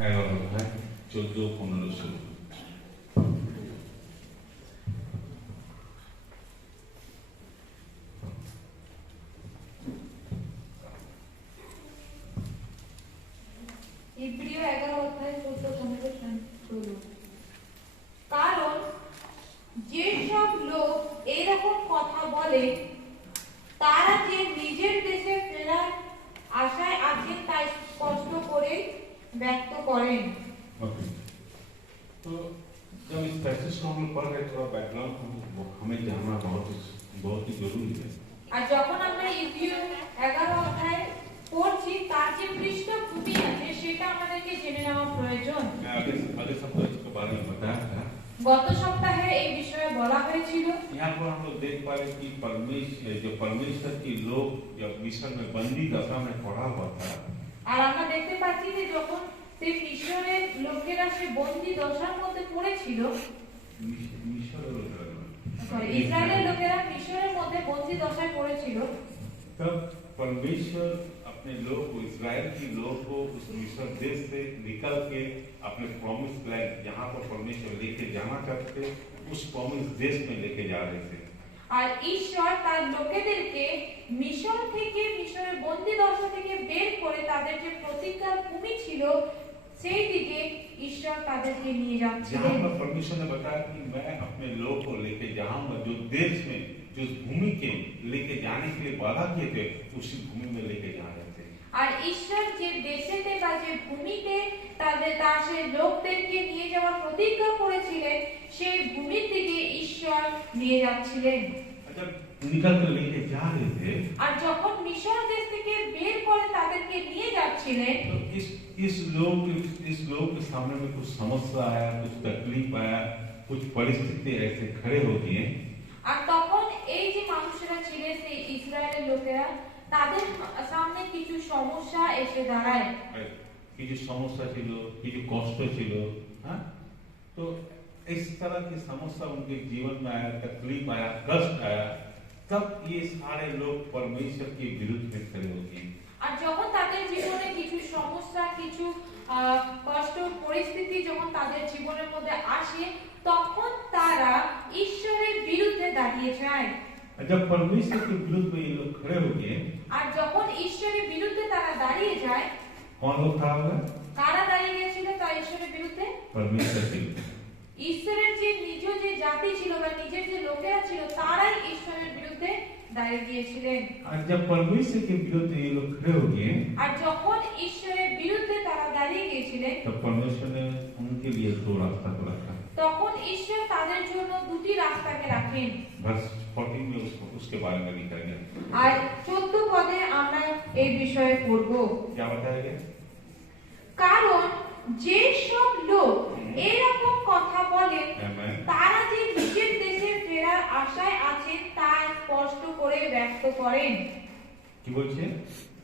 11 অধ্যায় 14, 15, 16। ইব্রিয় 11 অধ্যায় 14, 15, 16। কারণ যেসব লোক এরকম কথা বলে তারা যে নিজের দেশে ফেরার আশায় আছেন তাই স্পষ্ট করে ব্যক্ত করেন। ओके, तो जब इस पैसेज को हम लोग पढ़ रहे थोड़ा बैकग्राउंड हमें जानना बहुत ही जरूरी है। আর যখন আমরা ইব্রিয় 11 অধ্যায় পড়ছি তার যে পৃষ্ঠভূমি আছে সেটা আমাদেরকে জেনে নেওয়া প্রয়োজন। मैं आगे सप्ताह इसके बारे में बताया था। গত সপ্তাহে এই বিষয়ে বলা হয়েছিল। यहाँ पर हम लोग देख पा रहे कि परमेश्वर की लोग जब मिस्र में बंदी दशा में पड़ा हुआ था, আর আমরা দেখতে পাচ্ছি যে যখন সেই মিশরের লোকেরা সে বন্দী দশার মধ্যে পড়েছিল, ইসরায়েলের লোকেরা মিশরের মধ্যে বন্দী দশায় পড়েছিল, तब परमेश्वर अपने लोग को, इस्राएल की लोग को उस मिस्र देश से निकल के अपने प्रॉमिस लैंड जहाँ पर परमेश्वर लेके जाना चाहते उस प्रॉमिस देश में लेके जा रहे थे। আর ঈশ্বর তার লোকেদেরকে মিশর থেকে, মিশরের বন্দী দশা থেকে বের করে তাদের যে প্রতিজ্ঞার ভূমি ছিল সেই দিকে ঈশ্বর তাদেরকে নিয়ে যাচ্ছিলেন। जहाँ पर परमेश्वर ने बताया कि मैं अपने लोग को लेके जाऊंगा, जो देश में जिस भूमि के लेके जाने के लिए वादा किए थे उसी भूमि में लेके जा रहे थे। আর ঈশ্বর যে দেশেতে বা যে ভূমিতে তার সেই লোকদেরকে নিয়ে যাওয়ার প্রতিজ্ঞা করেছিলেন সেই ভূমির দিকে ঈশ্বর নিয়ে যাচ্ছিলেন। जब निकल कर लेके जा रहे थे, আর যখন মিশর দেশ থেকে বের করে তাদেরকে নিয়ে যাচ্ছিলেন, तो इस लोग के सामने में कुछ समस्या आया, कुछ तकलीफ आया, कुछ परिस्थिति ऐसे खड़े हो गए। আর তখন এই যে মানুষেরা ছিলেন সেই ইসরায়েলের লোকেরা, তাদের সামনে কিছু সমস্যা এসে দাঁড়ায়। কিছু সমস্যা ছিল, কিছু কষ্ট ছিল, हाँ? तो इस तरह की समस्या उनके जीवन में आया, तकलीफ आया, कष्ट आया, तब ये सारे लोग परमेश्वर के विरुद्ध में खड़े हो गए। আর যখন তাদের জীবনে কিছু সমস্যা, কিছু কষ্ট পরিস্থিতি যখন তাদের জীবনের মধ্যে আসে, তখন তারা ঈশ্বরের বিরুদ্ধে দাঁড়িয়ে যায়। जब परमेश्वर के विरुद्ध में ये लोग खड़े हो गए, আর যখন ঈশ্বরের বিরুদ্ধে তারা দাঁড়িয়ে যায়, कौन लोग खड़ा हुआ? কারা দাঁড়িয়ে গেছিল তার ঈশ্বরের বিরুদ্ধে? परमेश्वर के विरुद्ध। ঈশ্বরের যে নিজ যে জাতি ছিল বা নিজের যে লোকেরা ছিল তারাই ঈশ্বরের বিরুদ্ধে দাঁড়িয়ে গিয়েছিলেন। और जब परमेश्वर के विरुद्ध ये लोग खड़े हो गए, আর যখন ঈশ্বরের বিরুদ্ধে তারা দাঁড়িয়ে গিয়েছিলেন, तब परमेश्वर ने उनके लिए दो रास्ता को रखा। তখন ঈশ্বর তাদের জন্য দুটি রাস্তাকে রাখেন। वर्ष 14 में उसके बारे में लिखा गया। আর 14 পদে আমরা এই বিষয়ে পড়ব। क्या बताया गया? কারণ যে সব লোক এরকম কথা বলে Amen. তারা যে নিজের দেশে ফেরার আশায় আছেন তা স্পষ্ট করে ব্যক্ত করেন। কি বলছে?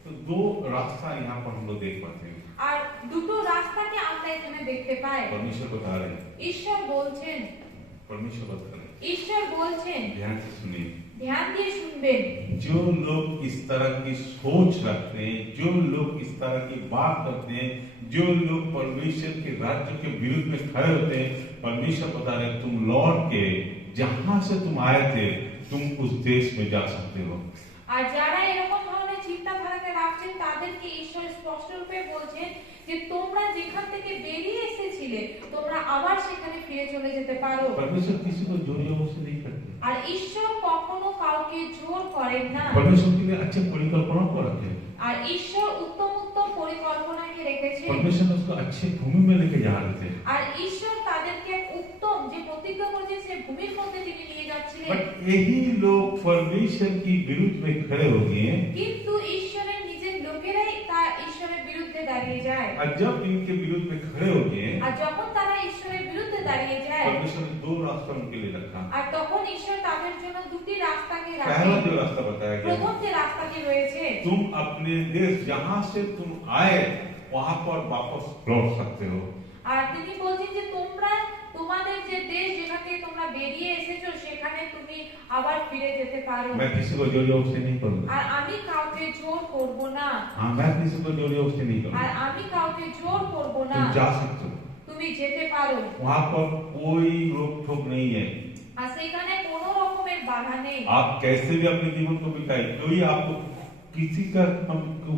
तो दो रास्ता यहाँ पर हम लोग देख पाते हैं। আর দুটো রাস্তাকে আমরা এখানে দেখতে পাই। परमेश्वर बता रहे हैं, ঈশ্বর বলছেন, परमेश्वर बता रहे हैं, ঈশ্বর বলছেন, ध्यान से सुनिए। ধ্যান দিয়ে শুনবেন। जो लोग इस तरह की सोच रखते हैं, जो लोग इस तरह की बात करते हैं, जो लोग परमेश्वर के राज्य के विरुद्ध में खड़े होते हैं, परमेश्वर बता रहे हैं, तुम लौट के जहां से तुम आए थे तुम उस देश में जा सकते हो। আর যারা এরকম ধরনের চিন্তাধারাকে রাখছেন তাদেরকে ঈশ্বর স্পষ্ট রূপে বলছেন যে তোমরা যেখান থেকে বেরিয়ে এসেছিলে তোমরা আবার সেখানে ফিরে চলে যেতে পারো। परमेश्वर किसी को जोर जबरदस्ती नहीं करते। আর ঈশ্বর কখনো কাউকে জোর করেন না। परमेश्वर के लिए अच्छे परिकल्पना को रखे। আর ঈশ্বর উত্তম উত্তম পরিকল্পনাকে রেখেছেন। परमेश्वर ने उसको अच्छे भूमि में लेके जा रहे थे। আর ঈশ্বর তাদেরকে উত্তম যে প্রতিজ্ঞা করেছেন সেই ভূমির মধ্যে তিনি নিয়ে যাচ্ছিলেন। बट यही लोग परमेश्वर की विरुद्ध में खड़े हो गए। কিন্তু ঈশ্বরের নিজের লোকেরাই তা ঈশ্বরের বিরুদ্ধে দাঁড়িয়ে যায়। और जब इनके विरुद्ध में खड़े हो गए, আর যখন তারা ঈশ্বরের বিরুদ্ধে দাঁড়িয়ে যায়, परमेश्वर ने दो रास्ता उनके लिए रखा। আর তখন ঈশ্বর তাদের জন্য দুটি রাস্তাকে पहला রাখেন। जो रास्ता बताया गया, প্রথম যে রাস্তাটি রয়েছে, तुम अपने देश जहां से तुम आए वहां पर वापस लौट सकते हो। আর তিনি বলছেন যে তোমরা তোমাদের যে দেশ যেখান থেকে তোমরা বেরিয়ে এসেছো সেখানে তুমি আবার ফিরে যেতে পারো। मैं किसी को जोर जबरदस्ती नहीं करूंगा। আর আমি কাউকে জোর করব না। हाँ, मैं किसी को जोर जबरदस्ती नहीं আর करूंगा। আমি কাউকে জোর করব না। तुम जा सकते हो, তুমি যেতে পারো। वहाँ पर कोई रोक टोक नहीं है। আর সেখানে কোনো রকমের বাধা নেই। आप कैसे भी अपने जीवन को बिताए, कोई आपको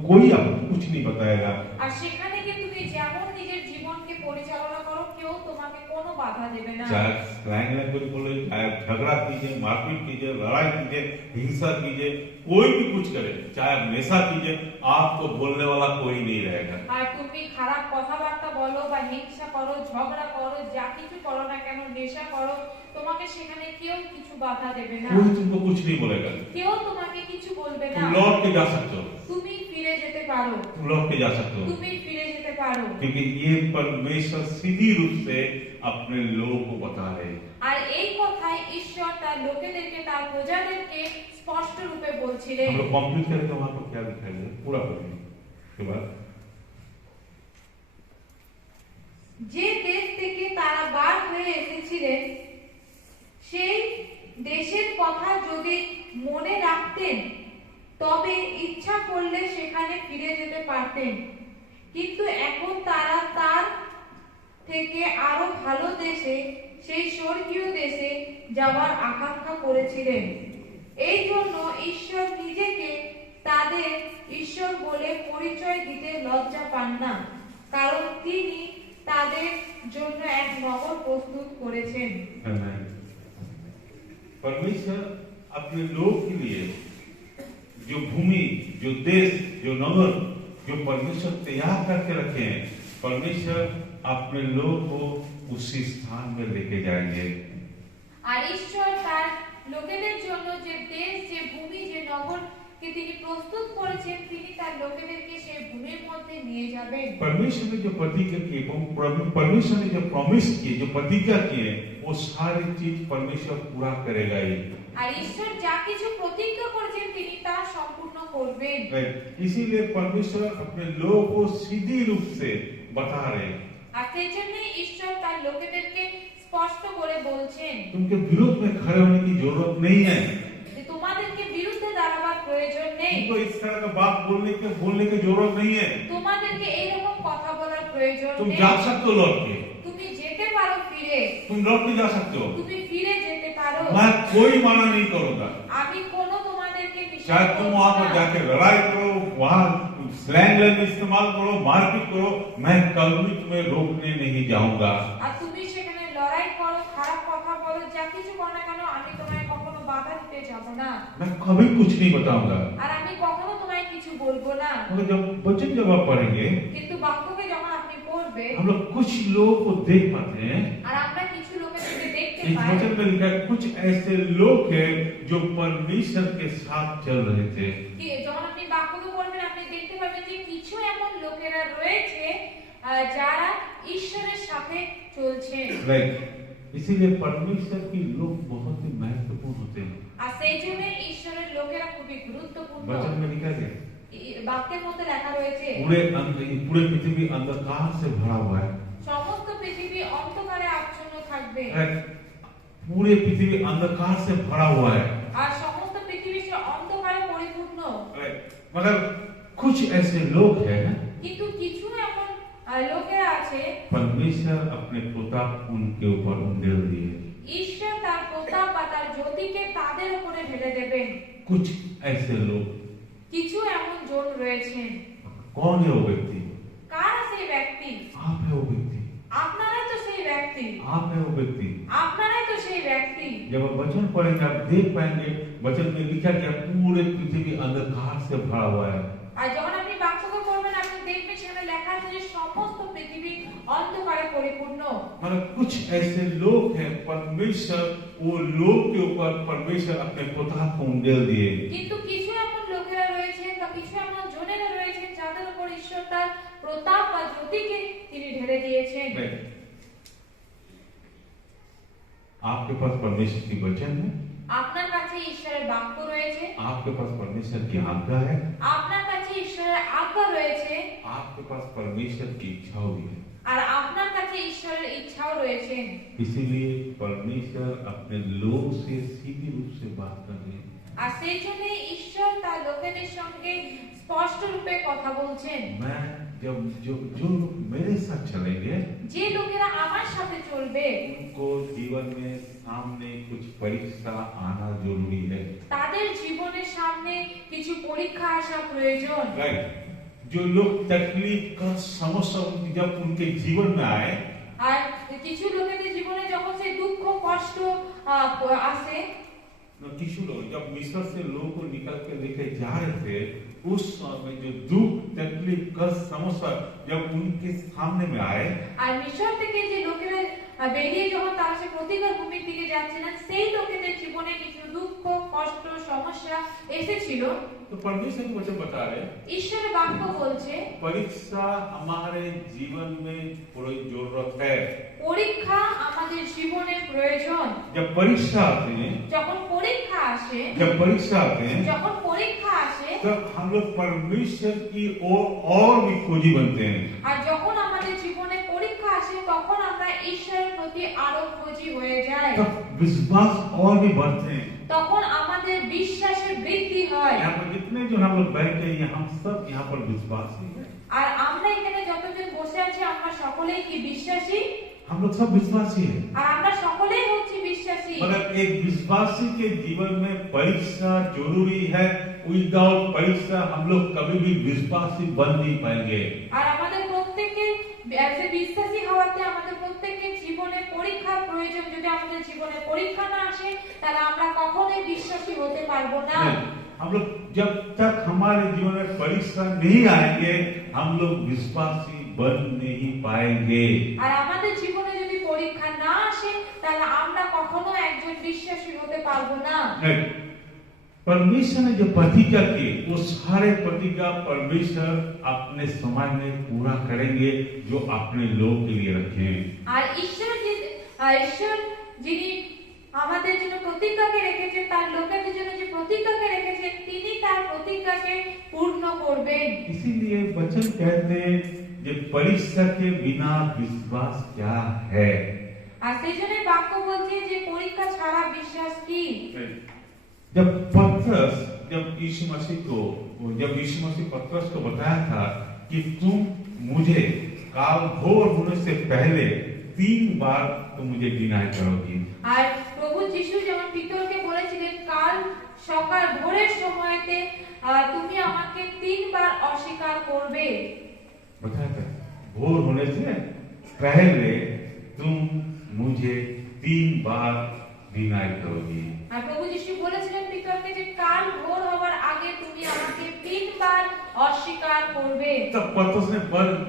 कोई आपको कुछ नहीं बताएगा। আর সেখানে গিয়ে তুমি যেমন নিজের জীবনকে পরিচালনা করো কেউ তোমাকে কোনো বাধা দেবে না। चाहे स्लैंग लैंग्वेज बोले, चाहे झगड़ा कीजिए, मारपीट कीजिए, लड़ाई कीजिए, हिंसा कीजिए, कोई भी कुछ करे, चाहे नेशा कीजिए, आपको बोलने वाला कोई नहीं रहेगा। আর তুমি খারাপ কথাবার্তা বলো বা হিংসা করো, ঝগড়া করো, যা কিছু করো না কেন, নেশা করো, তোমাকে সেখানে কেউ কিছু বাধা দেবে না। कोई तुमको कुछ नहीं बोलेगा। কেউ তোমাকে কিছু বলবে না। तुम लौट के जा सकते हो, তুমি ফিরে যেতে পারো। तुम लौट के जा सकते हो, তুমি ফিরে যেতে পারো। क्योंकि ये परमेश्वर सीधी रूप से अपने लोगों को बता रहे हैं। আর এই কথাই ঈশ্বর তার লোকেদেরকে, তার প্রজাদেরকে স্পষ্ট রূপে বলছিলেন। हम लोग कंप्लीट करें तो वहां पर क्या लिखा है पूरा करेंगे के बाद যে দেশ থেকে তারা বার হয়ে এসেছিলেন সেই দেশের কথা যদি মনে রাখতেন তবে ইচ্ছা করলে সেখানে ফিরে যেতে পারতেন, কিন্তু এখন তারা তার থেকে আরো ভালো দেশে, সেই স্বর্গীয় দেশে যাওয়ার আকাঙ্ক্ষা করেছিলেন। এই জন্য ঈশ্বর নিজেকে তাদের ঈশ্বর বলে পরিচয় দিতে লজ্জা পান না, কারণ তিনি তাদের জন্য এক নগর প্রস্তুত করেছেন। परमेश्वर अपने लोग के लिए जो भूमि, जो देश, जो नगर, जो परमेश्वर तैयार करके रखे हैं, परमेश्वर अपने लोग को उसी स्थान में लेके जाएंगे। আর ঈশ্বর তার লোকেদের জন্য যে দেশ, যে ভূমি, যে নগর কে তিনি প্রস্তুত করেছেন, তিনি তার লোকেদেরকে সেই ভূমির মধ্যে নিয়ে যাবেন। परमेश्वर ने जो प्रतिज्ञा की, परमेश्वर ने जो प्रॉमिस की, जो प्रतिज्ञा की है, वो सारी चीज परमेश्वर पूरा करेगा ही। আর ঈশ্বর যা কিছু প্রতিজ্ঞা করেছেন তিনি তা সম্পূর্ণ করবেন। इसीलिए परमेश्वर अपने लोगों को सीधी रूप से बता रहे हैं। আর সেই জন্য ঈশ্বর তার लोकेদেরকে স্পষ্ট করে বলছেন, तुमके विरोध में खड़े होने की जरूरत नहीं है। যে তোমাদেরকে বিরুদ্ধে দাঁড়াবার প্রয়োজন নেই। तुमको इस तरह का बात बोलने की जरूरत नहीं है। তোমাদেরকে এই রকম কথা বলার প্রয়োজন तुम নেই। जा सकते हो लौट के, তুমি যেতে পারো ফিরে। तुम लौट के जा सकते हो। তুমি ফিরে যেতে পারো। मैं कोई मना नहीं करूंगा। আমি কোনো তোমাদেরকে নিষেধ शायद तुम করব वहां पर না। जाके लड़ाई करो, वहां स्लैंग लैंग्वेज इस्तेमाल करो, मारपीट करो, मैं कभी तुम्हें रोकने नहीं जाऊंगा। আর তুমি সেখানে লড়াই করো, খারাপ কথা বলো, যা কিছু করো না কেন, আমি তোমায় কখনো বাধা দিতে যাব না। मैं कभी कुछ नहीं बताऊंगा। আর আমি কখনো তোমায় কিছু বলবো না। मगर जब वचन जब आप पढ़ेंगे, কিন্তু বাক্যকে যখন আপনি পড়বে, हम लोग कुछ लोगों को देख पाते हैं। আর আমরা কিছু লোকেদেরকে দেখতে इस পাই, वचन में लिखा है कुछ ऐसे लोग हैं जो परमेश्वर के साथ चल रहे थे। কি যখন আপনি বাক্যকে পড়বেন আপনি দেখতে পাবেন যে কিছু এমন লোকেরা রয়েছে যারা ঈশ্বরের সাথে চলছে। Right. इसीलिए परमेश्वर के लोग बहुत ही महत्वपूर्ण होते हैं। আর সেই জন্য ঈশ্বরের লোকেরা খুবই গুরুত্বপূর্ণ। वचन में लिखा है বাক্যের মধ্যে লেখা রয়েছে पूरे पृथ्वी अंधकार से भरा हुआ है। সমস্ত পৃথিবী অন্ধকারে আচ্ছন্ন থাকবে। पूरे पृथ्वी अंधकार से भरा हुआ है। আর সমস্ত পৃথিবী সে অন্ধকারে পরিপূর্ণ। मगर कुछ ऐसे लोग हैं, কিন্তু কিছু এমন লোকেরা আছে, परमेश्वर अपने प्रताप उनके ऊपर उंडेल दिए। ঈশ্বর তার প্রতাপ বা তার জ্যোতিকে তাদের উপরে ঢেলে দেবেন। कुछ ऐसे लोग, কিছু এমন জন রয়েছেন। कौन है वो व्यक्ति? কারা সেই ব্যক্তি? आप है वो व्यक्ति, আপনারাই তো সেই ব্যক্তি। आप है वो व्यक्ति। আপনারাই তো সেই ব্যক্তি। जब आप वचन पढ़ेंगे आप देख पाएंगे वचन में लिखा गया पूरे पृथ्वी अंधकार से भरा हुआ है। আর যখন আপনি বাক্যকে পড়বেন আপনি দেখবেন সেখানে লেখা আছে যে সমস্ত পৃথিবী অন্ধকারে পরিপূর্ণ। मतलब कुछ ऐसे लोग हैं, परमेश्वर वो लोग के ऊपर परमेश्वर अपने प्रताप को उंडेल दिए। কিন্তু কিছু এমন লোকেরা রয়েছেন বা কিছু এমন জনেরা রয়েছেন যাদের উপর ঈশ্বর তার প্রতাপ বা জ্যোতিকে তিনি ঢেলে দিয়েছেন। आपके पास परमेश्वर की वचन है, আপনার কাছে ঈশ্বরের বাক্য রয়েছে, आपके पास परमेश्वर की आज्ञा है, আপনার কাছে ঈশ্বরের আজ্ঞা রয়েছে, आपके पास परमेश्वर की इच्छा भी है। আর আপনার কাছে ঈশ্বরের ইচ্ছা পরীক্ষাও রয়েছেন। इसीलिए परमेश्वर अपने लोग से सीधी रूप से बात कर रहे हैं। আর সেই জন্য ঈশ্বর তার লোকেদের সঙ্গে স্পষ্ট রূপে কথা বলছেন। मैं जब जो जो लोग मेरे साथ चलेंगे, যে লোকেরা আমার সাথে চলবে उनको जीवन में सामने कुछ परीक्षा आना जरूरी है। তাদের জীবনের সামনে কিছু পরীক্ষা আসা প্রয়োজন। राइट। जो लोग तकलीफ का समस्या जब उनके जीवन में आए, আর কিছু লোকেদের জীবনে যখন সেই দুঃখ কষ্ট আসে, किशोर लोग जब मिस्र से लोगों को निकल के लेके जा रहे थे, उस समय जो दुख तकलीफ कष्ट समस्या जब उनके सामने में आए, আর মিশর থেকে যে লোকেরা বেরিয়ে যখন তারা সে প্রতিজ্ঞার ভূমির দিকে যাচ্ছিলেন, সেই লোকেদের জীবনে কিছু দুঃখ কষ্ট সমস্যা এসেছিল। तो परमेश्वर की वचन बता रहे हैं, ঈশ্বরের বাক্য বলছে परीक्षा हमारे जीवन में बड़ी जरूरत है। পরীক্ষা আমাদের জীবনে প্রয়োজন। जब परीक्षा आते हैं, যখন পরীক্ষা আসে जब परीक्षा आते हैं, যখন পরীক্ষা আসে तब हम लोग परमेश्वर की ओर और भी खोजी बनते हैं। আর যখন আমাদের জীবনে পরীক্ষা আসে তখন আমরা ঈশ্বরের প্রতি আরো খোঁজি হয়ে যাই। तब विश्वास और भी बढ़ते हैं। তখন আমাদের বিশ্বাসের বৃদ্ধি হয়। यहाँ पर जितने जो हम लोग बैठे हैं, हम सब यहाँ पर विश्वासी हैं। আর আমরা এখানে যতজন বসে আছি আমরা সকলেই কি বিশ্বাসী? हम लोग सब विश्वासी हैं। আর আমরা সকলেই হচ্ছি বিশ্বাসী। मगर एक विश्वासी के जीवन में परीक्षा जरूरी है। विदाउट परीक्षा हम लोग कभी भी विश्वासी बन नहीं पाएंगे। আর আমাদের প্রত্যেকের বিশ্বাসী হওয়াতে আমাদের প্রত্যেকের জীবনে পরীক্ষা প্রয়োজন। যদি আমাদের জীবনে পরীক্ষা না আসে তাহলে আমরা কখনোই বিশ্বাসী হতে পারবো না। हम लोग जब तक हमारे जीवन में परीक्षा नहीं आएंगे, हम लोग विश्वासी बन नहीं पाएंगे। আর আমাদের জীবনে যদি পরীক্ষা না আসে তাহলে আমরা কখনো একজন বিশ্বাসী হতে পারবো না। परमेश्वर ने जो प्रतिज्ञा की, वो सारे प्रतिज्ञा परमेश्वर अपने समय में पूरा करेंगे, जो अपने लोग के लिए रखे हैं। আর ঈশ্বর যিনি আমাদের জন্য প্রতিজ্ঞাকে রেখেছেন, তার লোকেদের জন্য যে প্রতিজ্ঞাকে রেখেছেন, তিনি তার প্রতিজ্ঞাকে পূর্ণ করবেন। इसीलिए वचन कहते हैं कि परीक्षा के बिना विश्वास क्या है। আর সেই জন্য বাক্য বলছে যে পরীক্ষা ছাড়া বিশ্বাস কি। जब पतरस जब यीशु मसीह पतरस को बताया था कि तुम मुझे काल भोर होने से पहले 3 बार तुम मुझे डिनाई करोगी। আর প্রভু যিশু যেমন পিতরকে বলেছিলেন কাল সকাল ভোরের সময়তে তুমি আমাকে 3 বার অস্বীকার করবে। बताया था भोर होने से पहले तुम मुझे 3 बार डिनाई करोगी। আর প্রভু যিশু বলেছিলেন পিতরকে যে কাল ভোর হওয়ার আগে তুমি আমাকে 3 বার অস্বীকার করবে। तब पतरस ने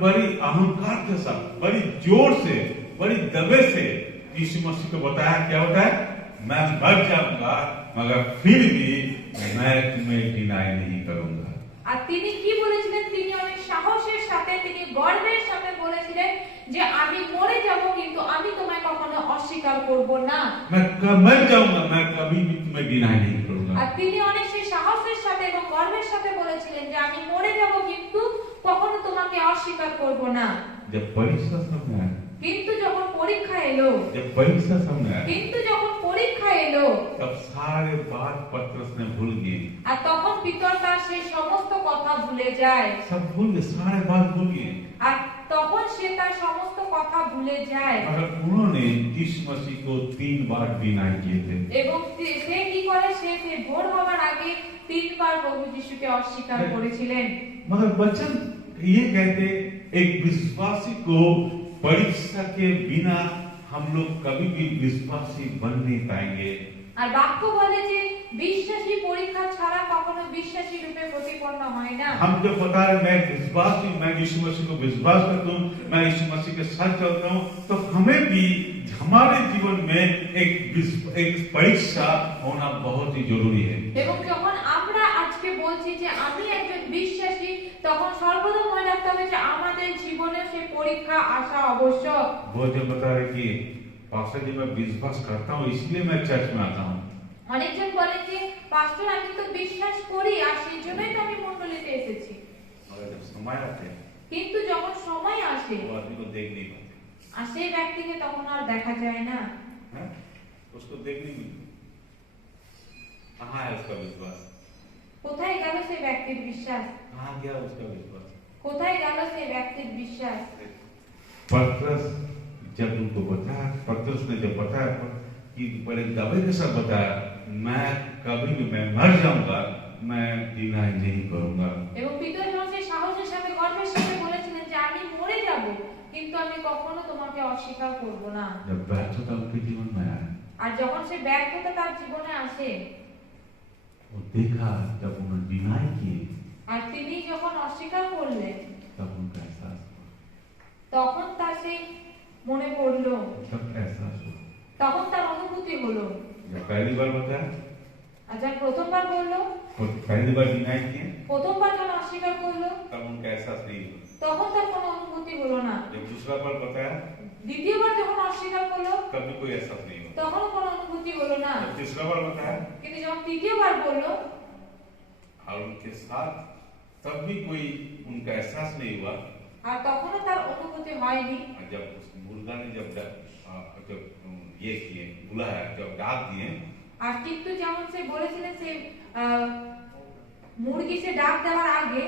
बड़ी अहंकार के साथ, बड़ी जोर से, बड़ी दबे से यीशु मसीह को बताया, क्या होता है, मैं मर जाऊंगा मगर फिर भी मैं तुम्हें डिनाई नहीं करूंगा। আর তিনি কি বলেছিলেন? তিনি অনেক সাহসের সাথে, তিনি গর্বের সাথে বলেছিলেন যে আমি মরে যাব কিন্তু আমি তোমায় কখনো অস্বীকার করব না। मैं मर जाऊंगा, मैं कभी भी तुम्हें डिनाई नहीं करूंगा। আর তিনি অনেক সেই সাহসের সাথে এবং গর্বের সাথে বলেছিলেন যে আমি মরে যাব কিন্তু কখনো তোমাকে অস্বীকার করব না। जब परीक्षा सामने आया, কিন্তু যখন পরীক্ষা এলো, जब परीक्षा सामने आया, কিন্তু যখন পরীক্ষা এলো, तब सारे बात पतरस ने भूल गए। আর तখন পিতর তার সেই সমস্ত কথা ভুলে যায়। सब भूल गए, सारे बात भूल गए। আর তখন সে তার সমস্ত কথা ভুলে যায়। मगर उन्होंने यीशु मसीह को 3 बार डिनाई किए थे। এবং সে কি করে? সে ভোর হওয়ার আগে 3 বার প্রভু যিশুকে অস্বীকার করেছিলেন। मगर वचन ये कहते, एक विश्वासी को परीक्षा के बिना हम लोग कभी भी विश्वासी बन नहीं पाएंगे। আর বাক্য বলে যে বিশ্বাসী পরীক্ষা ছাড়া কখনো বিশ্বাসী রূপে প্রতিপন্ন হয় না। हम जब बता रहे मैं विश्वासी, मैं यीशु मसीह को विश्वास करता हूँ, मैं यीशु मसीह के साथ चलता हूँ, तो हमें भी हमारे जीवन में एक परीक्षा होना बहुत ही जरूरी है। এবং যখন আমরা আজকে বলছি যে আমি একজন বিশ্বাসী, তখন সর্বদা মনে রাখতে হবে যে আমাদের জীবনে সেই পরীক্ষা আসা আবশ্যক। वो जब बता रहे कि पास्टर जी मैं विश्वास करता हूँ इसलिए मैं चर्च में आता हूँ। অনেকজন বলে যে পাস্টর আমি তো বিশ্বাস করি আর সেই জন্যই তো আমি মণ্ডলীতে এসেছি। मगर जब समय आते हैं কিন্তু যখন সময় আসে वो आदमी को देख नहीं पाते। আর সেই ব্যক্তিকে তখন আর দেখা যায় না। है? उसको देखने नहीं मिलता। कहाँ है उसका विश्वास? কোথায় গেল সেই ব্যক্তির বিশ্বাস? कहाँ गया उसका विश्वास? কোথায় গেল সেই ব্যক্তির বিশ্বাস? पतरस जब उनको बताया, पतरस ने जब बताया कि बड़े दावे के साथ बताया, मैं कभी भी मैं मर जाऊंगा, मैं डिनाई नहीं करूंगा। এবং পিতর যখন সেই সাহসের সাথে গর্বের সাথে বলেছিলেন যে আমি মরে যাব কিন্তু আমি কখনো তোমাকে অস্বীকার করব না। जब व्यर्थता उनके जीवन में आया, আর যখন সে ব্যর্থতা তার জীবনে আসে वो देखा जब उन्होंने डिनाई किए, আর তিনি যখন অস্বীকার করলেন तब उनका एहसास हुआ। তখন তার সেই মনে পড়লো, तब एहसास हुआ। তখন তার অনুভূতি হলো। जब पहली बार बताया, আর যখন প্রথমবার বললো, और पहली बार डिनाई किए, প্রথমবার যখন অস্বীকার করলো तब उनका एहसास नहीं हुआ। তখন তার কোনো অনুভূতি হলো না। जब दूसरा बार बताया, দ্বিতীয়বার যখন অস্বীকার করলো तब भी कोई एहसास नहीं हुआ। তখন কোনো অনুভূতি হলো না। जब तीसरा बार बताया, কিন্তু যখন তৃতীয়বার বললো और उनके साथ तब भी कोई उनका एहसास नहीं हुआ। আর তখনও তার অনুভূতি হয়নি। और जब उस मुर्गा ने जब ये किए, बुलाया, जब डाक दिए, আর কিন্তু যেমন সে বলেছিলেন সে মুরগি সে ডাক দেওয়ার আগে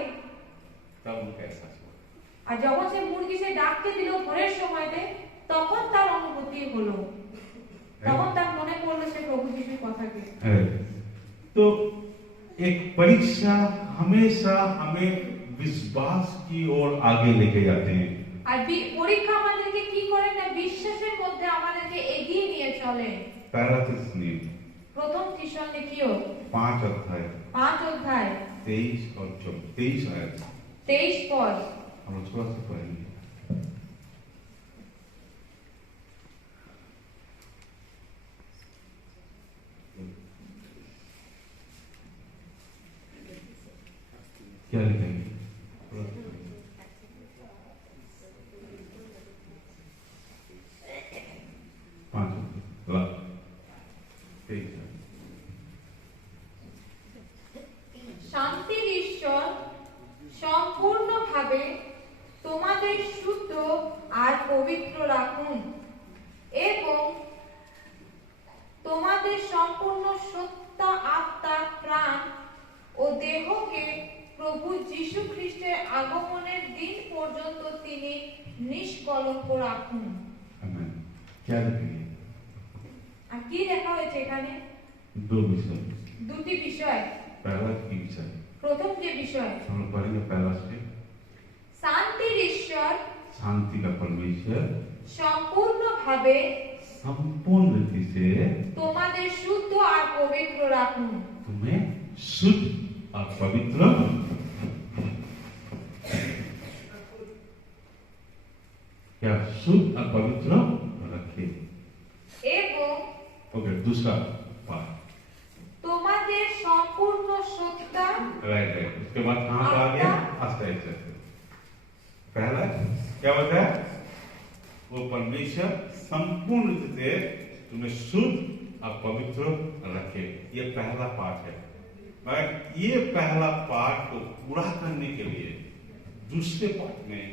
तब उनका एहसास हुआ। আর যখন সে মুরগি সে ডাকতে দিল ভোরের সময়তে তখন তার অনুভূতি হলো, তখন তার মনে পড়লো সে প্রভু যিশুর কথাকে। तो एक परीक्षा हमेशा हमें विश्वास की ओर आगे लेके जाते हैं। আর পরীক্ষা আমাদেরকে কি করে না বিশ্বাসের মধ্যে আমাদেরকে এগিয়ে নিয়ে চলে। पहला तिस्सलुनी প্রথম থিসলনিকীয় 5 अध्याय 5 অধ্যায় 23 और 23 आयत, 23 পদ। हम थोड़ा सा पढ़ेंगे। क्या लिखेंगे? थोड़ा सा पढ़ेंगे। पाँच अध्याय, 23 आयत। শান্তির ঈশ্বর সম্পূর্ণভাবে তোমাদের শুদ্ধ আর পবিত্র রাখুন এবং তোমাদের সম্পূর্ণ সত্য আত্মা প্রাণ ও দেহকে প্রভু যীশু খ্রিস্টের আগমনের দিন পর্যন্ত তিনি নিষ্কলঙ্ক রাখুন। आमेन। क्या लिखेंगे? আর কি লেখা হয়েছে এখানে? दो विषय। দুটি বিষয়। पहला की विषय প্রথম যে বিষয় हम लोग पढ़ेंगे, पहला स्टेप শান্তির ঈশ্বর शांति का परमेश्वर সম্পূর্ণভাবে संपूर्ण रीति से তোমাদের শুদ্ধ আর পবিত্র রাখুন। तुम्हें शुद्ध और पवित्र क्या शुद्ध और पवित्र रखे। এবং ओके, दूसरा पार्ट তোমাদের সম্পূর্ণ সত্তা राइट राइट। उसके बाद कहाँ पर आ गया? आस्ते आस्ते। पहला क्या बताया? वो परमेश्वर संपूर्ण रीति से तुम्हें शुद्ध और पवित्र रखे। ये पहला पार्ट है। राइट, ये पहला पार्ट को पूरा करने के लिए दूसरे पार्ट में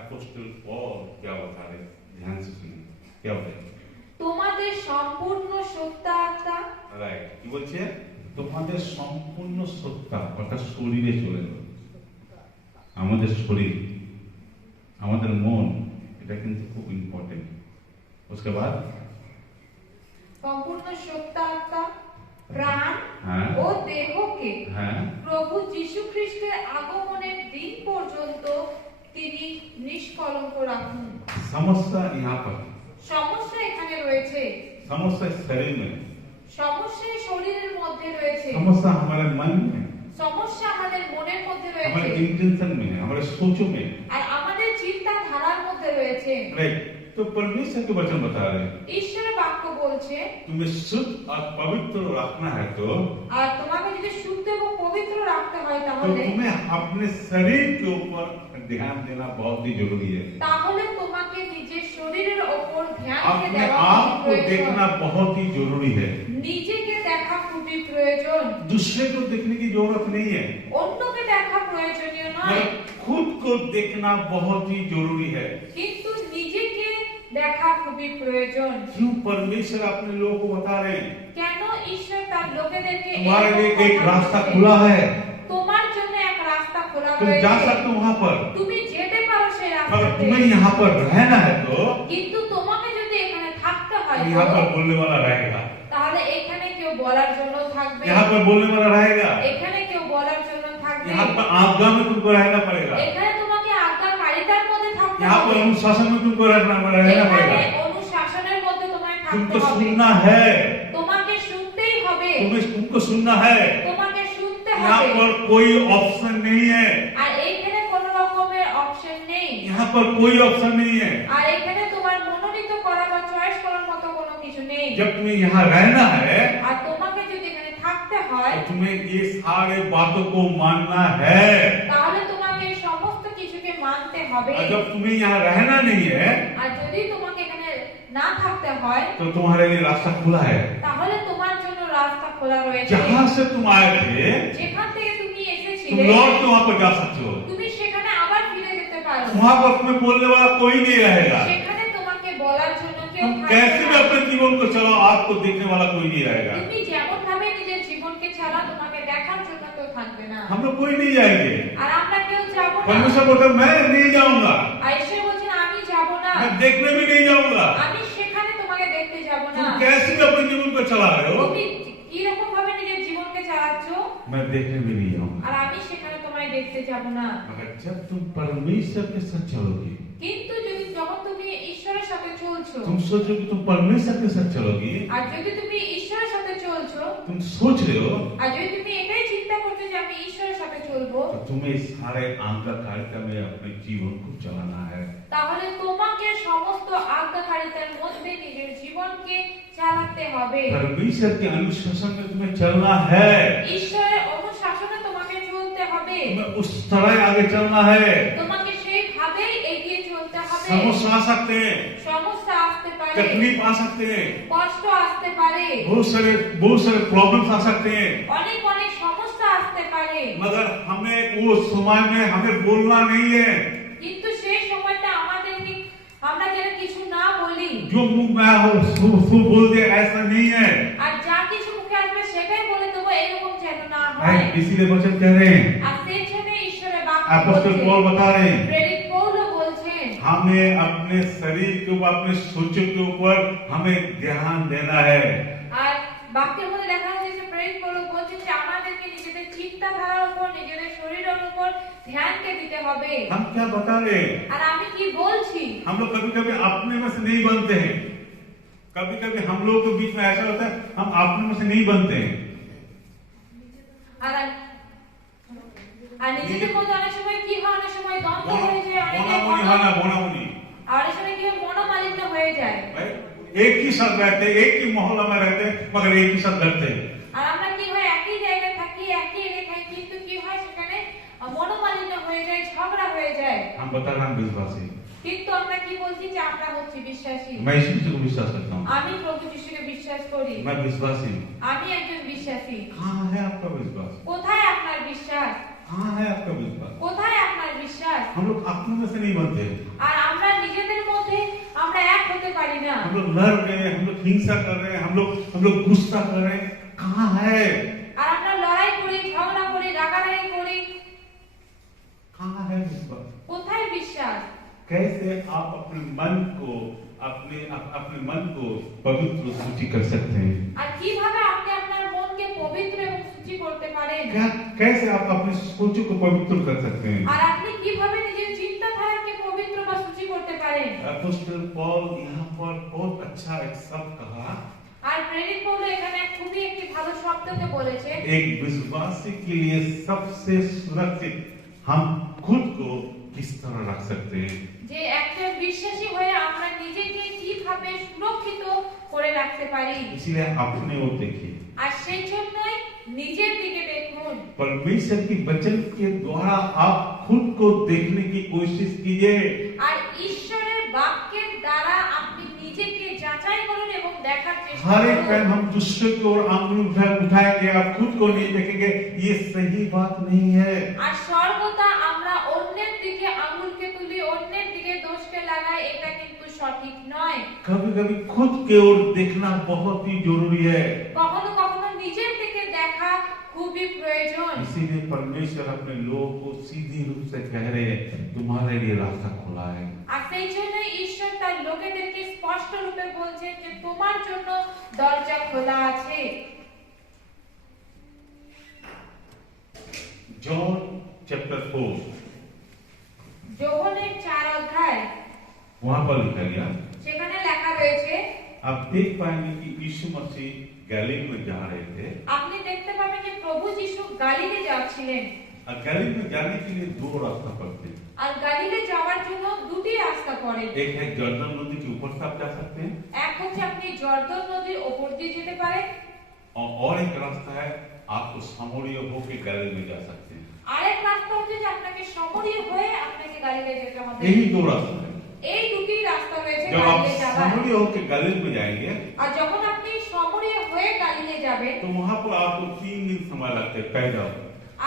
अपोस्टल पॉल क्या बता रहे? ध्यान से सुनिए क्या बता रहे? তোমাদের সম্পূর্ণ সত্তা আত্মা রাইট, কি বলছে? তোমাদের সম্পূর্ণ সত্তা, অর্থাৎ শরীরে চলে যাবে। আমাদের শরীর, আমাদের মন, এটা কিন্তু খুব ইম্পর্টেন্ট। उसके बाद সম্পূর্ণ সত্তা আত্মা প্রাণ হ্যাঁ ও দেহকে হ্যাঁ প্রভু যীশু খ্রিস্টের আগমনের দিন পর্যন্ত তিনি নিষ্কলঙ্ক রাখুন। समस्या यहाँ पर, সমস্যা এখানে রয়েছে, समस्या शरीर में, সমস্যা শরীরের মধ্যে রয়েছে, समस्या हमारे मन में, সমস্যা আমাদের মনের মধ্যে রয়েছে हमारे इंटेंशन में, हमारे सोचों में। আর আমাদের চিন্তাধারার মধ্যে রয়েছে। राइट, तो परमेश्वर के वचन बता रहे हैं ঈশ্বরের বাক্য বলছে तुम्हें शुद्ध और पवित्र रखना है तो আর তোমাকে যদি শুদ্ধ এবং পবিত্র রাখতে হয় तो তাহলে तुम्हें अपने शरीर के ऊपर ध्यान देना बहुत ही जरूरी है। তাহলে তোমাকে নিজের শরীরের উপর ধ্যান দিয়ে अपने দেওয়া आप খুবই को প্রয়োজন। देखना बहुत ही जरूरी है। নিজেকে দেখা খুবই প্রয়োজন, दूसरे को देखने की जरूरत नहीं है, অন্যকে দেখা প্রয়োজনীয় নয়, खुद को देखना बहुत ही जरूरी है। কিন্তু নিজেকে খুবই প্রয়োজন। क्यों परमेश्वर अपने लोगों को बता रहे हैं কেন ঈশ্বর তার লোকেদেরকে तुम्हारे लिए এরকম एक কথা रास्ता বলছে? खुला है, তোমার জন্য এক রাস্তা খোলা तुम जा রয়েছে, सकते हो वहां पर। তুমি যেতে পারো সেই अगर রাস্তাতে। तुम्हें यहाँ पर रहना है तो কিন্তু তোমাকে যদি এখানে থাকতে হয় यहाँ তো पर बोलने वाला रहेगा, তাহলে এখানে কেউ বলার জন্য থাকবে, यहाँ पर बोलने वाला रहेगा, এখানে কেউ বলার জন্য থাকবে, यहाँ पर आज्ञा में तुमको रहना पड़ेगा, এখানে তোমাকে আজ্ঞাকারিতার মধ্যে থাকতে यहाँ पर হবে, अनुशासन में तुमको रहना এখানে पड़ेगा। অনুশাসনের মধ্যে তোমায় থাকতে तुमको হবে, सुनना है, তোমাকে শুনতেই হবে, तुमको सुनना है। তোমাকে শুনতে यहाँ হবে। पर कोई ऑप्शन नहीं है, আর এইখানে কোনো রকমের অপশন নেই, यहाँ पर कोई ऑप्शन नहीं है। আর এখানে তোমার মনোনীত করা বা চয়েস করার মতো কোনো কিছু নেই। जब तुम्हें यहाँ रहना है আর তোমাকে যদি এখানে থাকতে হয় तो तुम्हें ये सारे बातों को मानना है, তাহলে তোমাকে এই সমস্ত কিছুকে মানতে হবে। और जब तुम्हें यहाँ रहना नहीं है আর যদি তোমাকে এখানে না থাকতে হয় तो तुम्हारे लिए रास्ता खुला है। তাহলে তোমার জন্য রাস্তা খোলা রয়েছে। जहाँ से तुम आए थे যেখান থেকে তুমি तुम এসেছিলে लौट के वहाँ पर जा सकते हो। তুমি সেখানে আবার ফিরে যেতে পারো। वहाँ पर तुम्हें बोलने वाला कोई नहीं रहेगा। সেখানে তোমাকে বলার জন্য কেউ तुम থাকবে कैसे भी না। अपने जीवन को चलाओ, आपको देखने वाला कोई नहीं रहेगा। তুমি যেমন ভাবে নিজের জীবনকে চালাও তোমাকে দেখার জন্য কেউ থাকবে না। हम लोग कोई नहीं जाएंगे। আর আমরা কেউ যাব না। परमेश्वर बोलते हैं, मैं नहीं जाऊंगा, আর ঈশ্বর বলছেন আমি যাব না, मैं देखने भी नहीं जाऊंगा। আমি সেখানে তোমাকে দেখতে যাব না। तुम कैसे भी अपने जीवन को चला रहे हो, তুমি কি রকম ভাবে নিজের জীবনকে চালাচ্ছো मैं देखने भी नहीं जाऊंगा। আর আমি সেখানে তোমায় দেখতে যাব না। मगर जब तुम परमेश्वर के साथ चलोगे, কিন্তু যদি যখন তুমি ঈশ্বরের সাথে চলছো तुम सोचो कि तुम परमेश्वर के साथ चलोगी, আর যদি তুমি ঈশ্বরের সাথে চলছো तुम सोच रहे हो আর যদি তুমি এটাই চিন্তা করছো যে আমি ঈশ্বরের সাথে চলবো तो तुम्हें सारे आज्ञाकारिता में अपने जीवन को चलाना है। তাহলে তোমাকে সমস্ত আজ্ঞাকারিতার মধ্যে নিজের জীবনকে চালাতে হবে। परमेश्वर के अनुशासन में तुम्हें चलना है, ঈশ্বরের অনুশাসনে তোমাকে চলতে হবে, तुम्हें उस तरह आगे चलना है। তোমাকে সেইভাবেই এগিয়ে চলতে হবে। समस्या आ सकते हैं, সমস্যা আসতে পারে, तकलीफ आ सकते हैं, কষ্ট আসতে পারে, बहुत सारे प्रॉब्लम्स आ सकते हैं, অনেক অনেক সমস্যা আসতে पारे, मगर हमें वो समय में हमें बोलना नहीं है। কিন্তু সেই সময়টা আমাদেরকে আমরা যেন কিছু না বলি जो मुंह में हो सो बोल दे, ऐसा नहीं है। আর যা কিছু মুখে আসবে সেটাই বলে দেবো, এরকম যেন না হয়। इसीलिए वचन कह रहे हैं, আর সেই জন্য ঈশ্বরের বাক্য अपोस्टल বলছে, पौल बता रहे हैं, প্রেরিত পৌল বলছেন हमें अपने शरीर के ऊपर, अपने सोचों के ऊपर हमें ध्यान देना है। আর বাক্যের মধ্যে লেখা আছে যে প্রেরিত পৌল বলছেন যে আমাদেরকে নিজেদের চিন্তাধারার উপর, নিজেদের শরীরের উপর ধ্যানকে দিতে হবে। हम क्या बता रहे हैं? আর আমি কি বলছি, हम लोग कभी कभी अपने में से नहीं बनते हैं। कभी कभी हम लोगों के बीच में ऐसा होता है, हम अपने में से नहीं बनते हैं। আর আর নিজেদের মধ্যে অনেক সময় কি হয়, অনেক সময় দ্বন্দ্ব হয়ে যায়, बोनामुनी আর অনেক সময় কি হয় মনোমালিন্য হয়ে যায়। एक ही साथ रहते हैं, एक ही मोहल्ला में रहते हैं, मगर एक ही साथ लड़ते हैं। আর আমরা কি হয় একই জায়গায় থাকি, একই এলাকায়, কিন্তু কি হয় সেখানে মনোমালিন্য হয়ে যায়, ঝগড়া হয়ে যায়। हम बता रहे हैं विश्वासी, কিন্তু আমরা কি বলছি যে আমরা হচ্ছি বিশ্বাসী। मैं इसी चीज को विश्वास करता हूँ। আমি প্রভু যিশুকে বিশ্বাস করি, मैं विश्वासी। আমি একজন বিশ্বাসী। कहाँ है आपका विश्वास? কোথায় আপনার বিশ্বাস? कहाँ है आपका विश्वास? কোথায় আপনার বিশ্বাস? हम लोग अपने में से नहीं बनते हैं। আর আমরা নিজেদের মধ্যে আমরা এক হতে পারি না। हम लोग लड़ रहे हैं, हम लोग हिंसा कर रहे हैं, हम लोग गुस्सा कर रहे हैं। कहाँ है? আর আমরা लड़ाई করি, ঝগড়া করি, রাগারাগি করি। कहाँ है विश्वास? কোথায় বিশ্বাস? कैसे आप अपने मन को पवित्र सूची कर सकते हैं? আর কিভাবে আপনি আপনার মনকে পবিত্র এবং শুচি করতে পারেন? कैसे आप अपनी सोचों को पवित्र कर सकते हैं? আর আপনি কিভাবে নিজের চিন্তাধারাকে পবিত্র বা শুচি করতে পারেন? अपोस्टल पौल यहाँ पर बहुत अच्छा एक शब्द कहा, আর প্রেরিত পৌল এখানে খুবই একটি ভালো শব্দকে বলেছে, एक विश्वासी के लिए सबसे सुरक्षित हम खुद को किस तरह रख सकते हैं। যে একটা বিশ্বাসী হয়ে আমরা নিজেকে কিভাবে সুরক্ষিত করে রাখতে পারি। इसलिए अपने ओर देखिए, আর সেই জন্যই নিজের দিকে দেখুন। परमेश्वर की वचन के द्वारा आप खुद को देखने की कोशिश कीजिए। আর ঈশ্বরের বাক্যের দ্বারা আপনি নিজেকে যাচাই করুন এবং দেখার চেষ্টা हर एक टाइम করুন। हम दूसरे की ओर आंगुल उठाएंगे, आप खुद को नहीं देखेंगे, ये सही बात नहीं है। আর সর্বদা আমরা অন্যের দিকে আঙ্গুলকে তুলি, অন্যের দিকে দোষকে লাগাই, এটা কিন্তু সঠিক সঠিক নয়। कभी कभी खुद के ओर देखना बहुत ही जरूरी है। কখনো কখনো নিজের থেকে দেখা খুবই প্রয়োজন। इसीलिए परमेश्वर अपने लोगों को सीधे रूप से कह रहे हैं, तुम्हारे लिए रास्ता खुला है। আর সেই জন্য ঈশ্বর তার লোকেদেরকে স্পষ্ট রূপে বলছেন যে তোমার জন্য দরজা খোলা আছে। जॉन चैप्टर 4 যোহনের 4 অধ্যায় वहां पर लिखा गया, সেখানে লেখা রয়েছে, आप देख पाएंगे कि यीशु मसीह गलील में जा रहे थे। আপনি দেখতে পাবেন যে প্রভু যিশু গালিলে যাচ্ছিলেন। और गलील में जाने के लिए दो रास्ता पड़ते हैं। আর গালিলে যাওয়ার জন্য দুটি রাস্তা পড়ে। एक है जर्दन नदी के ऊपर से आप जा सकते हैं, এক হচ্ছে আপনি জর্দন নদীর উপর দিয়ে যেতে পারেন, और एक रास्ता है आपको सामोरिया होके गलील में जा सकते हैं। আরেক রাস্তা হচ্ছে যে আপনাকে সমরীয় হয়ে আপনাকে গালিলে যেতে হবে। यही दो रास्ता है। এই দুটি রাস্তা রয়েছে जब आप গালিলে যাওয়ার। सामोरिया होके गलील में जाएंगे আর যখন আপনি সমরীয় হয়ে গালিলে যাবেন, तो वहां पर आपको 3 दिन समय लगते हैं पैदल।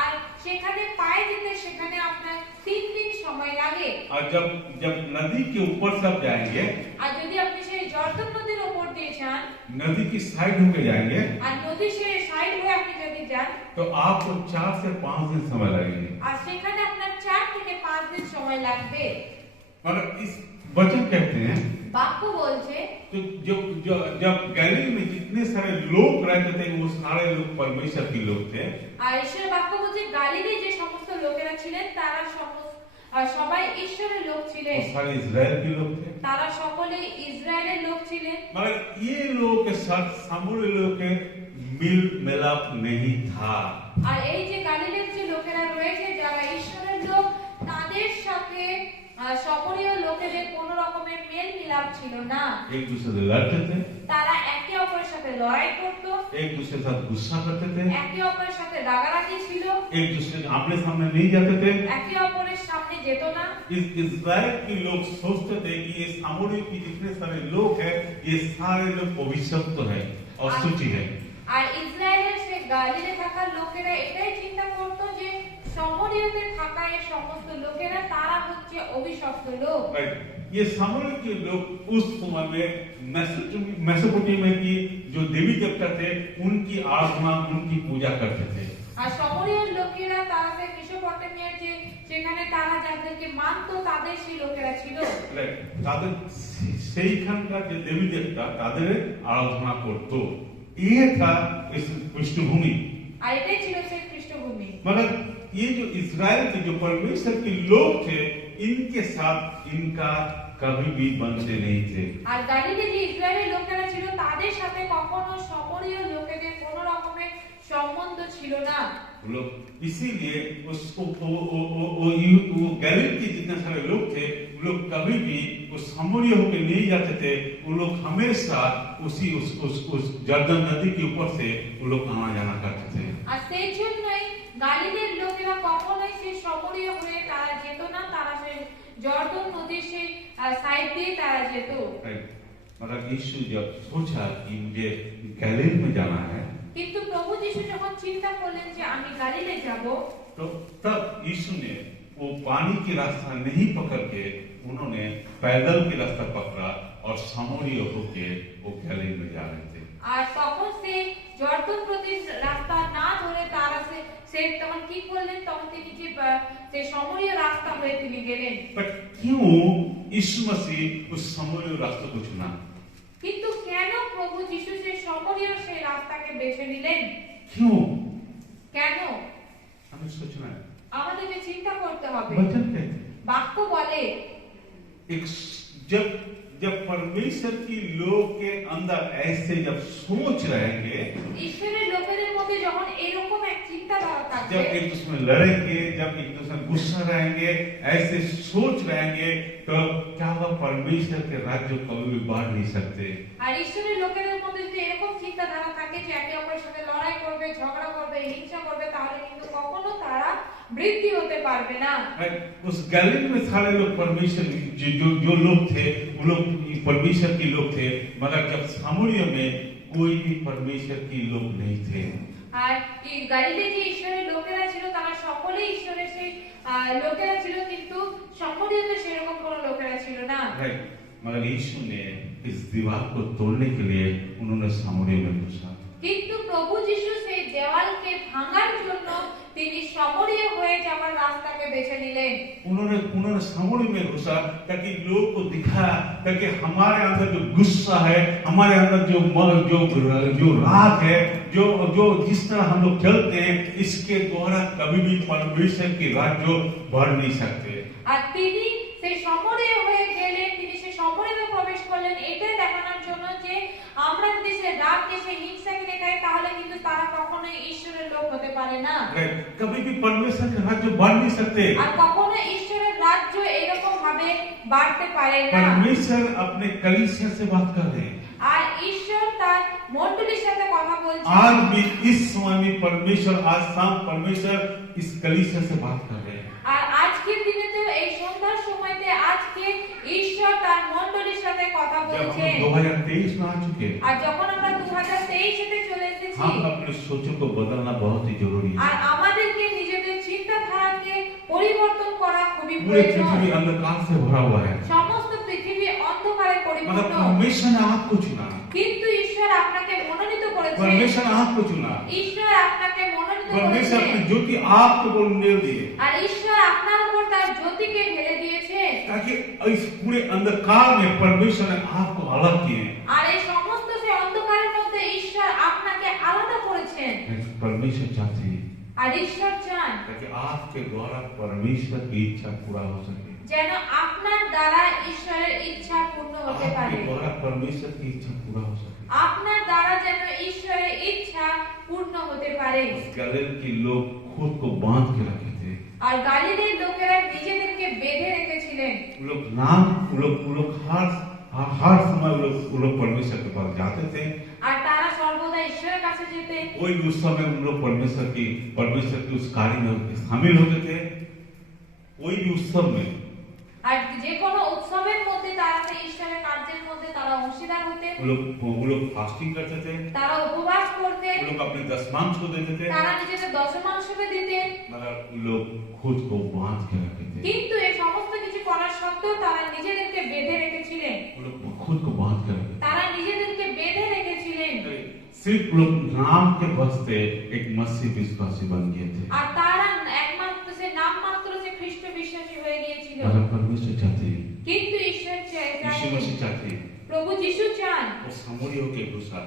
আর সেখানে পায়ে যেতে সেখানে আপনার 3 দিন সময় লাগে। और जब जब नदी के ऊपर से आप जाएंगे, আর যদি আপনি সেই জর্দন নদীর উপর দিয়ে যান नदी की साइड होके जाएंगे, আর নদীর সেই সাইড হয়ে আপনি যদি যান, तो आपको 4 से 5 दिन समय लगेंगे। আর সেখানে আপনার 4 থেকে 5 দিন সময় লাগবে। मतलब इस वचन कहते हैं, বাক্য বলছে तो जो जो जब गलील में जितने सारे लोग रहते थे वो सारे लोग परमेश्वर के लोग थे। আর ঈশ্বরের বাক্য বলছে গালিলে যে समस्त लोकेरा ছিলেন তারা সবাই ঈশ্বরের লোক वो ছিলেন, सारे इजराइल के लोग थे। তারা সকলে ইসরায়েলের লোক ছিলেন। मगर ये लोग के साथ सामूहिक लोग के मिल मिलाप नहीं था। আর এই যে গালিলের যে লোকেরা রয়েছে যারা ঈশ্বরের লোক, তাদের সাথে সমরীয় লোকেদের কোনো রকমের মেল মিলাপ ছিল না। एक दूसरे से लड़ते थे, তারা একে অপরের সাথে লড়াই করত, एक दूसरे के साथ गुस्सा करते थे, একে অপরের সাথে রাগারাগি ছিল, एक दूसरे के आमने सामने नहीं जाते थे। একে অপরের सामने যেত না। इस इजराइल के लोग सोचते थे कि ये सामूहिक के जितने सारे लोग हैं ये सारे लोग अभिशप्त है और सूची है। আর ইসরায়েলের সে গালিলে থাকা লোকেরা এটাই চিন্তা করত যে সমরীয়তে থাকা এই সমস্ত লোকেরা তারা হচ্ছে অভিশপ্ত লোক। Right. ये सामूहिक के लोग उस समय में मेसोपोटामिया की जो देवी देवता थे उनकी आराधना उनकी पूजा करते थे। আর সমরীয় লোকেরা তারা সে মেসোপটেমিয়ার যে সেখানে তারা যাদেরকে মানতো তাদের সেই লোকেরা ছিল। Right. তাদের সেইখানকার যে দেবী দেবতা তাদের আরাধনা করত। ये था इस पृष्ठभूमि। আর এটাই ছিল সেই পৃষ্ঠভূমি। मगर ये जो इजराइल के जो परमेश्वर के लोग थे इनके साथ इनका कभी भी बनते नहीं थे। আর গালিলে যে ইসরায়েলের লোকেরা ছিল তাদের সাথে कखनो সমরীয় লোকেদের কোনো রকমের সম্বন্ধ ছিল না। लोग इसीलिए उसको वो गलील के जितने सारे लोग थे वो लोग कभी भी उस सामूहिक होकर नहीं जाते थे। वो लोग हमेशा उसी उस जर्दन नदी के ऊपर से वो लोग आना जाना करते थे। আর সেই জন্যই গালিলের লোকেরা কখনোই সেই সমরীয় হয়ে তারা যেত না, তারা সেই জর্দন নদীর সেই সাইড দিয়ে তারা যেত। मगर यीशु जब सोचा कि मुझे गलील में जाना है, কিন্তু প্রভু যিশু যখন চিন্তা করলেন যে আমি গালিলে যাব, तो तब यीशु ने वो पानी की रास्ता नहीं पकड़ के उन्होंने पैदल की रास्ता पकड़ा और सामूहिक होके वो गलील में जा रहे थे। আর তখন সে জর্দন নদীর রাস্তা না ধরে তারা সে তখন কি করলেন, তখন তিনি যে সমরীয় রাস্তা হয়ে তিনি গেলেন। बट क्यों यीशु मसीह उस सामूहिक रास्ते को चुना? কিন্তু কেন প্রভু যিশু সেই সমরীয় সেই রাস্তাকে বেছে নিলেন? क्यों? কেন हमें सोचना है। আমাদেরকে চিন্তা করতে হবে। वचन कहते हैं, বাক্য বলে एक जब जब परमेश्वर की लोग के अंदर ऐसे जब सोच रहेंगे, ঈশ্বরের লোকেদের মধ্যে যখন এরকম এক চিন্তাধারা থাকবে, जब एक दूसरे में लड़ेंगे, जब एक दूसरे में गुस्सा रहेंगे, ऐसे सोच रहेंगे, तो क्या वो परमेश्वर के राज्य को कभी भी बांट नहीं सकते। আর ঈশ্বরের লোকেদের মধ্যে যদি এরকম চিন্তাধারা থাকে যে একে অপরের সাথে লড়াই করবে, ঝগড়া করবে, হিংসা করবে, তাহলে কিন্তু কখনো তারা বৃদ্ধি হতে পারবে না। उस गलील में सारे लोग परमेश्वर जो लोग थे वो लोग परमेश्वर के लोग थे, मगर जब सामूहिक में कोई भी परमेश्वर के लोग नहीं थे। আর এই গালিলে যে ঈশ্বরের লোকেরা ছিল তারা সকলেই ঈশ্বরের সেই লোকেরা ছিল, কিন্তু সমরীয়তে সেরকম কোনো লোকেরা ছিল না। मगर यीशु ने इस दीवार को तोड़ने के लिए उन्होंने सामरिया में घुसा। কিন্তু প্রভু যিশু সেই দেওয়ালকে ভাঙার জন্য তিনি সমরীয় হয়ে যাওয়ার রাস্তাকে বেছে নিলেন। उन्होंने सामरिया में घुसा ताकि लोग को दिखाया ताकि हमारे अंदर जो गुस्सा है, हमारे अंदर जो राग है, जो जिस तरह हम लोग चलते हैं, इसके द्वारा कभी भी परमेश्वर की राज्य बढ़ नहीं सकते। আর তিনি সেই সমরীয় হয়ে গেলেন, তিনি সেই সমরীতে প্রবেশ করলেন এটাই দেখানোর জন্য যে আমরা যদি সেই রাগকে সেই হিংসাকে দেখাই তাহলে কিন্তু তারা কখনোই ঈশ্বরের লোক হতে পারে না। कभी भी परमेश्वर का राज्य बढ़ नहीं सकते। আর কখনো ঈশ্বরের রাজ্য এরকম ভাবে বাড়তে পারে না। परमेश्वर अपने कलीसिया से बात कर रहे हैं। আর ঈশ্বর তার মণ্ডলীর সাথে কথা বলছেন। आज भी इस समय में परमेश्वर, आज शाम परमेश्वर इस कलीसिया से बात कर रहे हैं। আর আজকের দিনে তো এই সন্ধ্যার সময়তে আজকে ঈশ্বর তার মণ্ডলীর সাথে কথা जब বলছেন। हम 2023 में आ चुके हैं, আর যখন আমরা 2023 তে চলে এসেছি, हम अपने सोचों को बदलना बहुत ही जरूरी আর है। আমাদেরকে নিজেদের চিন্তাধারাকে পরিবর্তন করা খুবই पूरे প্রয়োজন। पृथ्वी अंधकार से भरा हुआ है, সমস্ত পৃথিবী অন্ধকারে मगर পরিপূর্ণ, परमेश्वर ने आपको चुना। কিন্তু ঈশ্বর আপনাকে মনোনীত করেছেন। परमेश्वर ने आपको चुना। ঈশ্বর আপনাকে মনোনীত परमेश्वर করেছেন। अपनी ज्योति आपको बोल दिए আর ঈশ্বর আপনার উপর তার জ্যোতিকে ঢেলে দিয়েছে। ताकि इस पूरे अंधकार में परमेश्वर ने आपको अलग किए। আর এই সমস্ত সেই অন্ধকারের মধ্যে ঈশ্বর আপনাকে আলাদা করেছেন। परमेश्वर चाहते हैं আর ঈশ্বর চান ताकि आपके द्वारा परमेश्वर की इच्छा पूरा हो सके, যেন আপনার দ্বারা ঈশ্বরের ইচ্ছা পূর্ণ হতে পারে। आपके द्वारा परमेश्वर की इच्छा पूरा हो सके। আপনার দ্বারা যেন ঈশ্বরের ইচ্ছা পূর্ণ হতে পারে। उस गलील के लोग खुद को बांध के रखे थे। আর গালিলের লোকেরা নিজেদেরকে বেঁধে রেখেছিলেন। वो लोग हर समय वो लोग परमेश्वर के पास जाते थे। আর তারা সর্বদা ঈশ্বরের কাছে যেতেন। कोई भी उस समय उन लोग परमेश्वर की उस कार्य में शामिल होते थे। कोई भी उत्सव में, আর যে কোনো উৎসবের মধ্যে তারা সেই ঈশ্বরের কার্যের মধ্যে তারা অংশীদার হতেন। वो लोग फास्टिंग करते थे, তারা উপবাস করতেন। वो लोग अपने दशमांश को देते थे, তারা নিজেদের দশমাংশকে দিতেন। मगर लोग खुद को बांध के रखे थे। কিন্তু এই সমস্ত কিছু করার সত্ত্বেও তারা নিজেদেরকে বেঁধে রেখেছিলেন। वो लोग खुद को बांध के रखे তারা নিজেদেরকে বেঁধে রেখেছিলেন। थे। सिर्फ लोग नाम के बसते एक मसीह विश्वासी बन गए थे। আর तारा একমাত্র সে নামমাত্র যে খ্রিস্ট বিশ্বাসী হয়ে গিয়েছিল। मगर परमेश्वर चाहते हैं, কিন্তু ঈশ্বর यीशु मसीह चाहते हैं, প্রভু যিশু চান वो सामूहिक होके घुसा,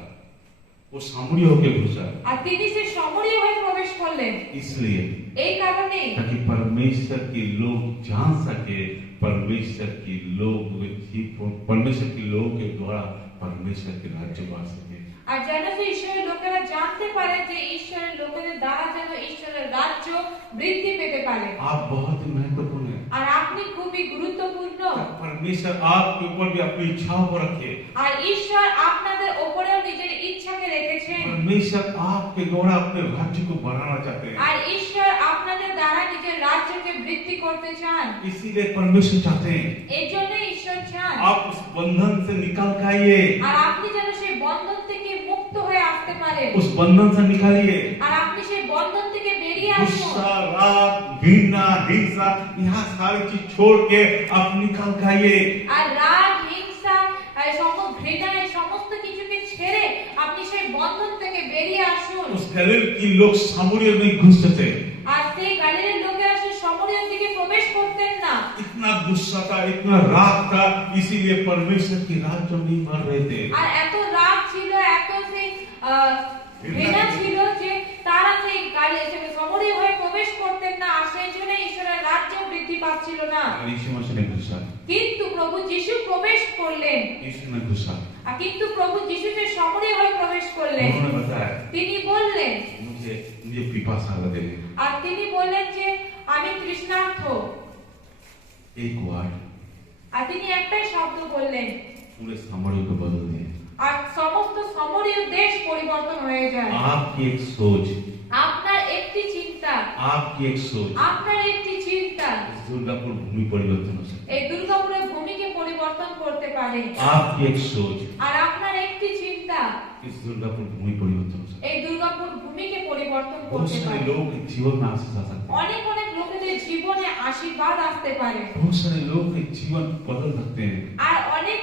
वो सामूहिक होके घुसा। আর তিনি সে সমরীয় হয়ে প্রবেশ করলেন। इसलिए এই কারণে ताकि परमेश्वर के लोग जान सके, परमेश्वर के लोग के द्वारा परमेश्वर के राज्य बढ़ सके। আর যেন সে ঈশ্বরের লোকেরা জানতে পারে যে ঈশ্বরের লোকেদের দ্বারা যেন ঈশ্বরের রাজ্য বৃদ্ধি পেতে পারে। आप बहुत ही महत्वपूर्ण हैं। আর আপনি খুবই গুরুত্বপূর্ণ। परमेश्वर आपके ऊपर भी अपनी इच्छाओं को रखे। আর ঈশ্বর আপনাদের উপরেও নিজের ইচ্ছাকে রেখেছেন। परमेश्वर आपके द्वारा अपने राज्य को बढ़ाना चाहते हैं। আর ঈশ্বর আপনাদের দ্বারা নিজের রাজ্যকে বৃদ্ধি করতে চান। इसीलिए परमेश्वर चाहते हैं এই জন্যই ঈশ্বর চান आप उस बंधन से निकल के आइए, আর আপনি যেন সেই বন্ধন থেকে মুক্ত হয়ে আসতে পারেন। उस बंधन से निकालिए। আর আপনি সেই বন্ধন থেকে বেরিয়ে আসুন। गुस्सा, राग, घृणा, हिंसा, यहाँ सारी चीज छोड़ के आप निकल के आइए। আর রাগ, হিংসা, আর ঘৃণা এই সমস্ত কিছুকে ছেড়ে আপনি সেই বন্ধন থেকে বেরিয়ে আসুন। उस गलील की लोग सामरिया में घुसते थे। আর সেই গালিলের লোকেরা সেই সমরীয় দিকে প্রবেশ করতেন না। इतना गुस्सा था, इतना राग था, इसीलिए परमेश्वर की राज्य नहीं बढ़ रहे थे। আর এত রাগ ছিল, এত সেই ঘৃণা ছিল যে তারা সেই সমরীয় হয়ে প্রবেশ করতেন না। আর সেই জন্য ঈশ্বরের রাজ্য বৃদ্ধি পাচ্ছিল না। और यीशु मसीह ने घुसा, কিন্তু প্রভু যিশু প্রবেশ করলেন। यीशु ने घुसा। আর কিন্তু প্রভু যিশু যে সমরীয় হয়ে প্রবেশ করলেন, उन्होंने बताया তিনি बललेন मुझे पिपासा लगे। আর তিনি বললেন যে আমি তৃষ্ণার্ত। एक वर्ड আর তিনি একটাই শব্দ বললেন पूरे सामरिया को बदल दिया। আর সমস্ত সমরীয় দেশ পরিবর্তন হয়ে যায়। आपकी एक सोच, আপনার একটি চিন্তা, आपकी एक सोच আপনার একটি চিন্তা इस दुर्गापुर भूमि परिवर्तन हो सकती এই দুর্গাপুরের ভূমিকে পরিবর্তন করতে পারে। है। आपकी एक सोच আর আপনার একটি চিন্তা इस दुर्गापुर भूमि परिवर्तन हो सकती এই দুর্গাপুর ভূমিকে পরিবর্তন है। बहुत করতে सारे পারে। लोगों के जीवन में आशीष आ सकते हैं। অনেক অনেক লোকেদের জীবনে আশীর্বাদ আসতে পারে। बहुत सारे लोग के जीवन बदल सकते हैं। আর অনেক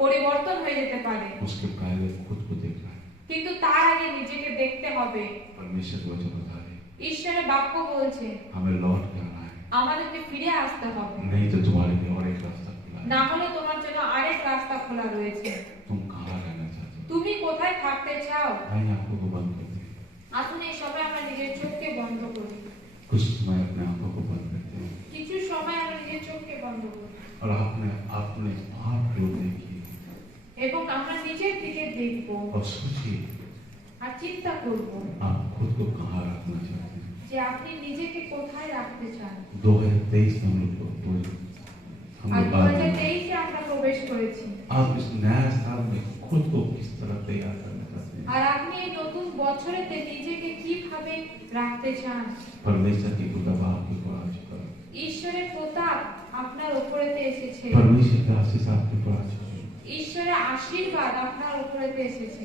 পরিবর্তন হয়ে যেতে পারে, उसके पहले खुद को देखना है। কিন্তু তার আগে নিজেকে দেখতে হবে। परमेश्वर वचन बता रहे ঈশ্বরের বাক্য বলছে हमें लौट के आना है, আমাদেরকে ফিরে আসতে হবে, नहीं तो तुम्हारे लिए और एक रास्ता खुला है। না হলে তোমার জন্য আরেক রাস্তা খোলা রয়েছে। तुम कहाँ रहना चाहते हो? তুমি कोথায় থাকতে চাও? आइए आंखों को बंद करते हैं, আসুন এই সময় আমরা নিজের চোখকে বন্ধ করি, कुछ समय अपने आंखों को बंद करते हैं কিছু সময় আমরা নিজের চোখকে বন্ধ করি और अपने अपने आप को देखिए এবং আমরা নিজের দিকে দেখব और सोचिए আর চিন্তা করব आप खुद को कहाँ रखना चाहते हैं। যে আপনি নিজেকে কোথায় রাখতে চান। 2023 में हम আর लोग बात करें। 2023 এ আমরা প্রবেশ করেছি, आप इस नया साल में खुद को किस तरह तैयार करना चाहते हैं? আর আপনি এই নতুন বছরেতে নিজেকে কিভাবে রাখতে চান। परमेश्वर की कृपा आपके ऊपर आ चुका है, ঈশ্বরের প্রতাপ আপনার উপরেতে এসেছে, परमेश्वर का आशीष आपके ऊपर आ चुका है। ঈশ্বরের আশীর্বাদ আপনার উপরেতে এসেছে।